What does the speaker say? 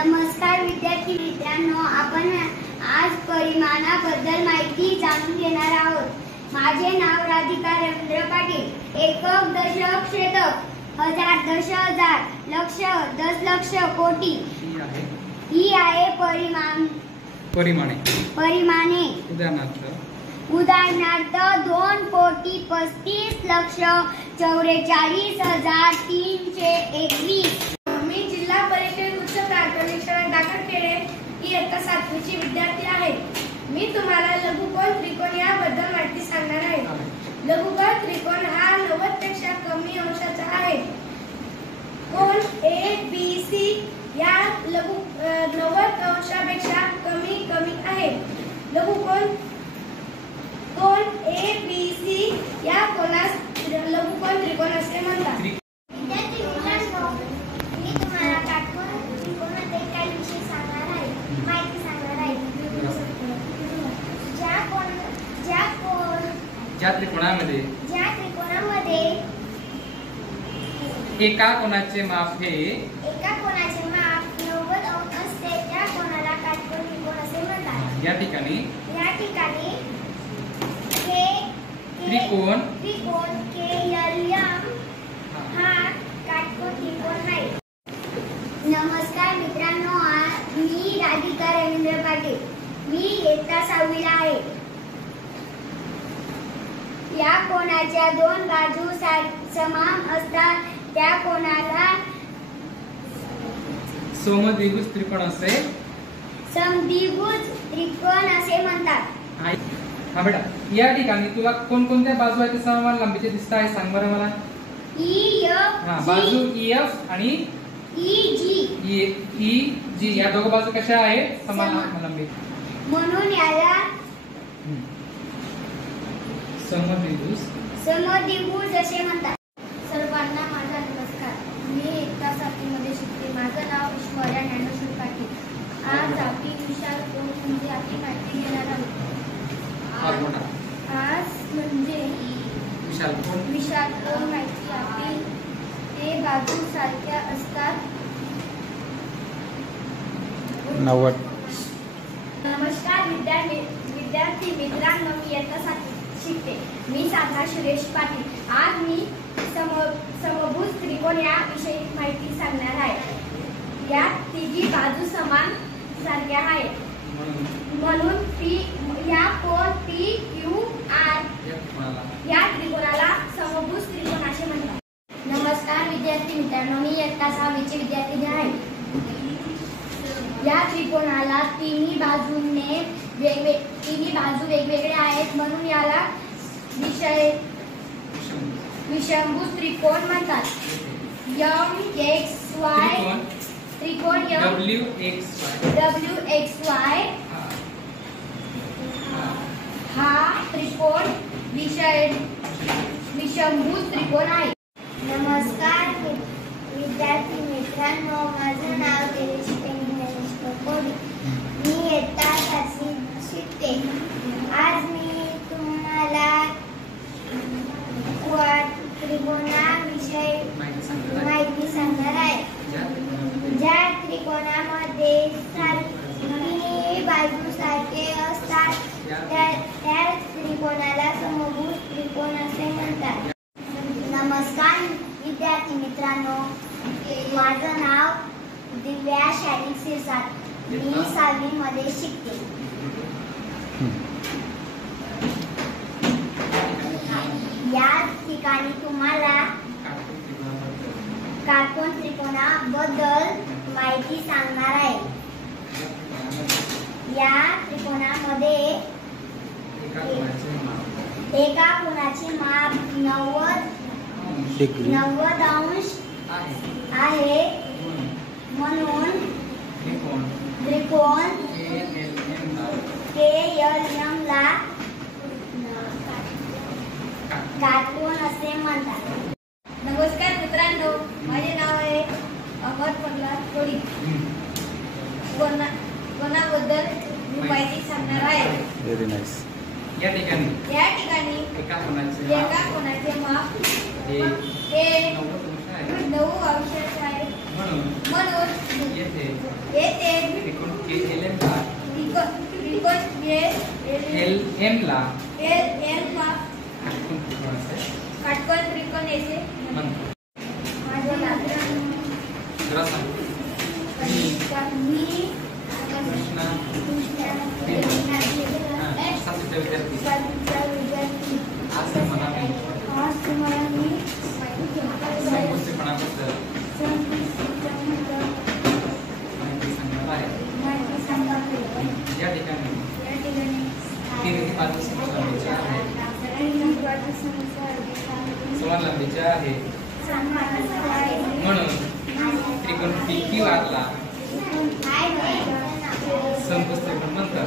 नमस्कार विद्यार्थी मित्रांनो, आपण आज परिमाणाबद्दल माहिती जाणून घेणार आहोत। माझे नाव राधिका रवींद्र पाटील। एकक, दशक, शतक, हजार, दश हजार, लक्ष, दशलक्ष, कोटी ही आहे परिमाणे। उदाहरणार्थ 2,45,44,321। मी जिल्हा परिषद उच्च प्राथमिक शाळा डाकरखेडे इयत्ता 7वीची विद्यार्थी आहे। मी तुम्हाला लघुकोन त्रिकोण याबद्दल माहिती सांगणार आहे। लघुकोन त्रिकोण हा 90 पेक्षा कमी अंशाचा आहे। कोन ABC या 90 अंशापेक्षा कमी आहे। लघुकोन ABC या कोनास लघुकोन त्रिकोण असे म्हणतात। विद्यार्थी मित्रांनो, मी तुम्हाला काटकोन त्रिकोणाबद्दल काही विषय सांगणार आहे, माहिती सांगणार आहे। ज्या त्रिकोणामध्ये एका कोनाचे माप 90 अंश असते त्या कोणाला काटकोन त्रिकोण असे म्हणतात। या ठिकाणी त्रिकोण KLM हा काटकोन त्रिकोण आहे। नमस्कार मित्रांनो, मी राधिका रवींद्र पाटील। मी इयत्ता 6वीला आहे। या कोणाच्या दोन बाजू समान असतात त्या कोणाला समद्विभुज त्रिकोण असे म्हणतात। हा बेटा, या ठिकाणी तुला कोणकोणत्या बाजू आहेत समान लांबीचे दिसत आहे, सांग बरं मला। बाजू EF आणि EG या दोघ बाजू कशा आहेत, समान लांबी, म्हणून याला समद्विभुज असे म्हणतात। सर्वांना माझा नमस्कार। मी इयत्ता 7वीमध्ये शिकते। माझं नाव ईश्वर्या ज्ञानेश्वर पाटील। आज आपण विशाल कोन म्हणजे आपली माहिती घेणार आहोत। आज म्हणजे विशाल कोन माहिती आपली ते बाजू सारख्या असतात। 90। नमस्कार विद्यार्थी मित्रांनो, मी इयत्ता 7वी शिकते। मी साधना सुरेश पाटील। आज मी समभुज त्रिकोण या विषयी माहिती सांगणार आहे। या तिघी बाजू समान सारख्या आहेत, म्हणून या कोन PQR या त्रिकोणाला समभुज त्रिकोण असे म्हणतात। नमस्कार विद्यार्थी मित्रांनो, मी इयत्ता 6वीची विद्यार्थी आहे। या त्रिकोणाला तिन्ही बाजू वेगवेगळे आहेत, म्हणून याला विषमभुज त्रिकोण म्हणतात। MXY त्रिकोण WXY हा त्रिकोण विषमभुज त्रिकोण आहे। नमस्कार विद्यार्थी मित्रांनो, माझं नाव गिरीश कोडी। मी इयत्ता 7वी शिकते। आज मी तुम्हाला त्रिकोणाविषयी माहिती सांगणार आहे। ज्या त्रिकोणामध्ये तिन्ही बाजू सारखे असतात त्या त्रिकोणाला समभुज त्रिकोण असे म्हणतात। नमस्कार विद्यार्थी मित्रांनो, माझं नाव दिव्या शारीक सिरसाट। मी 6वीमध्ये शिकते। या ठिकाणी तुम्हाला काटकोन त्रिकोणाबद्दल माहिती सांगणार आहे। या त्रिकोणामध्ये एका कोनाचे माप 90 अंश आहे, म्हणून त्रिकोण KLM ला काटकोन असे म्हणतात। नमस्कार मित्रांनो, माझे नाव आहे अमर प्रल्हाद कोळी। कोणाबद्दल मी माहिती सांगणार आहे। Very nice. या ठिकाणी एका कोणाचे माप 90 अंश आहे, म्हणून येथे LM ला त्रिकोण LM ला LM ला काटकोन त्रिकोण असे काटकोन त्रिकोण येथे म्हणतात. माझे नाव जरा सांग. मी कृष्णा सातवीचा विद्यार्थी. विद्यार्थी आज तुम्हाला मी समोरचेपणाबद्दल माहिती सांगणार आहे. या ठिकाणी 3 पाच लांबीच्या आहेत. समान लांबीच्या आहे. म्हणून त्रिकोण PQ ला समभुज त्रिकोण म्हणतात.